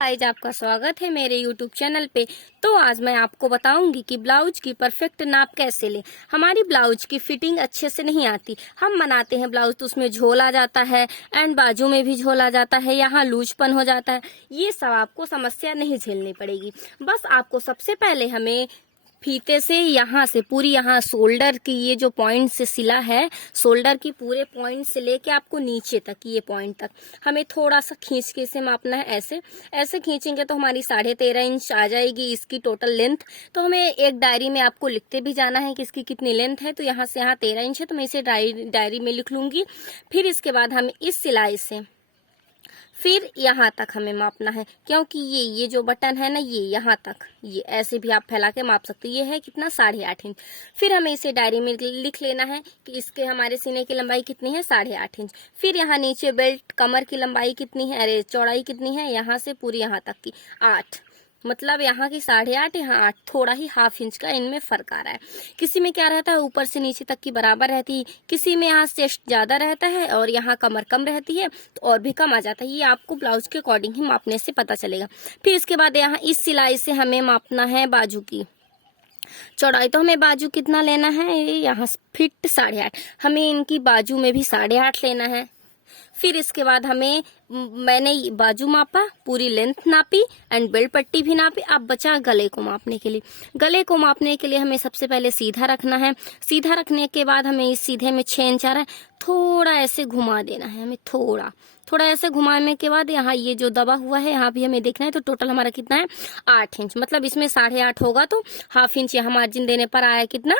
Guys, आपका स्वागत है मेरे YouTube चैनल पे। तो आज मैं आपको बताऊंगी कि ब्लाउज की परफेक्ट नाप कैसे लें। हमारी ब्लाउज की फिटिंग अच्छे से नहीं आती। हम बनाते हैं ब्लाउज तो उसमें झोल आ जाता है एंड बाजू में भी झोल आ जाता है, यहाँ लूजपन हो जाता है। ये सब आपको समस्या नहीं झेलनी पड़ेगी। बस आपको सबसे पहले हमें फीते से यहाँ से पूरी यहाँ शोल्डर की ये जो पॉइंट से सिला है, शोल्डर की पूरे पॉइंट से लेके आपको नीचे तक ये पॉइंट तक हमें थोड़ा सा खींच के इसे मापना है। ऐसे ऐसे खींचेंगे तो हमारी 13.5 इंच आ जाएगी इसकी टोटल लेंथ। तो हमें एक डायरी में आपको लिखते भी जाना है कि इसकी कितनी लेंथ है। तो यहाँ से यहाँ 13 इंच है, तो मैं इसे डायरी में लिख लूंगी। फिर इसके बाद हमें इस सिलाई से फिर यहाँ तक हमें मापना है, क्योंकि ये जो बटन है ना, ये यहाँ तक, ये ऐसे भी आप फैला के माप सकते हो। ये है कितना 8.5 इंच। फिर हमें इसे डायरी में लिख लेना है कि इसके हमारे सीने की लंबाई कितनी है, 8.5 इंच। फिर यहाँ नीचे बेल्ट कमर की लंबाई कितनी है, अरे चौड़ाई कितनी है, यहाँ से पूरी यहाँ तक की 8, मतलब यहाँ की 8.5, यहाँ 8, थोड़ा ही हाफ इंच का इनमें फर्क आ रहा है। किसी में क्या रहता है, ऊपर से नीचे तक की बराबर रहती है, किसी में यहाँ चेस्ट ज्यादा रहता है और यहाँ कमर कम रहती है तो और भी कम आ जाता है। ये आपको ब्लाउज के अकॉर्डिंग ही मापने से पता चलेगा। फिर इसके बाद यहाँ इस सिलाई से हमें मापना है बाजू की चौड़ाई। तो हमें बाजू कितना लेना है, यहाँ फिट 8.5, हमें इनकी बाजू में भी 8.5 लेना है। फिर इसके बाद मैंने बाजू मापा, पूरी लेंथ नापी एंड बेल्ट पट्टी भी नापी। अब बचा गले को मापने के लिए। गले को मापने के लिए हमें सबसे पहले सीधा रखना है। सीधा रखने के बाद हमें इस सीधे में 6 इंच आ रहा है, थोड़ा ऐसे घुमा देना है हमें, थोड़ा थोड़ा ऐसे घुमाने के बाद यहाँ ये जो दबा हुआ है यहाँ भी हमें देखना है। तो टोटल हमारा कितना है, 8 इंच, मतलब इसमें 8.5 होगा तो हाफ इंच यहाँ मार्जिन देने पर आया कितना,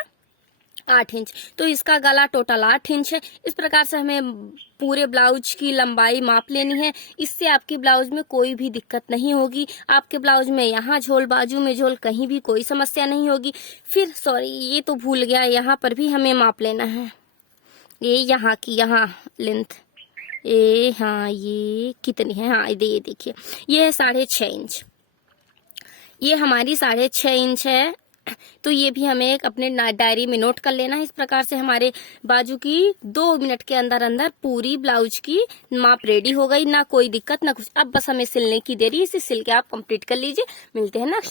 8 इंच। तो इसका गला टोटल 8 इंच है। इस प्रकार से हमें पूरे ब्लाउज की लंबाई माप लेनी है। इससे आपकी ब्लाउज में कोई भी दिक्कत नहीं होगी। आपके ब्लाउज में यहाँ झोल, बाजू में झोल, कहीं भी कोई समस्या नहीं होगी। फिर सॉरी, ये तो भूल गया, यहाँ पर भी हमें माप लेना है। ये यहाँ की यहाँ लेंथ, हाँ ये कितनी है, हाँ ये देखिए, ये है 6.5 इंच। ये हमारी 6.5 इंच है। तो ये भी हमें एक अपने डायरी में नोट कर लेना है। इस प्रकार से हमारे बाजू की 2 मिनट के अंदर अंदर पूरी ब्लाउज की माप रेडी हो गई, ना कोई दिक्कत ना कुछ। अब बस हमें सिलने की देरी, इसे सिल के आप कंप्लीट कर लीजिए। मिलते हैं नेक्स्ट।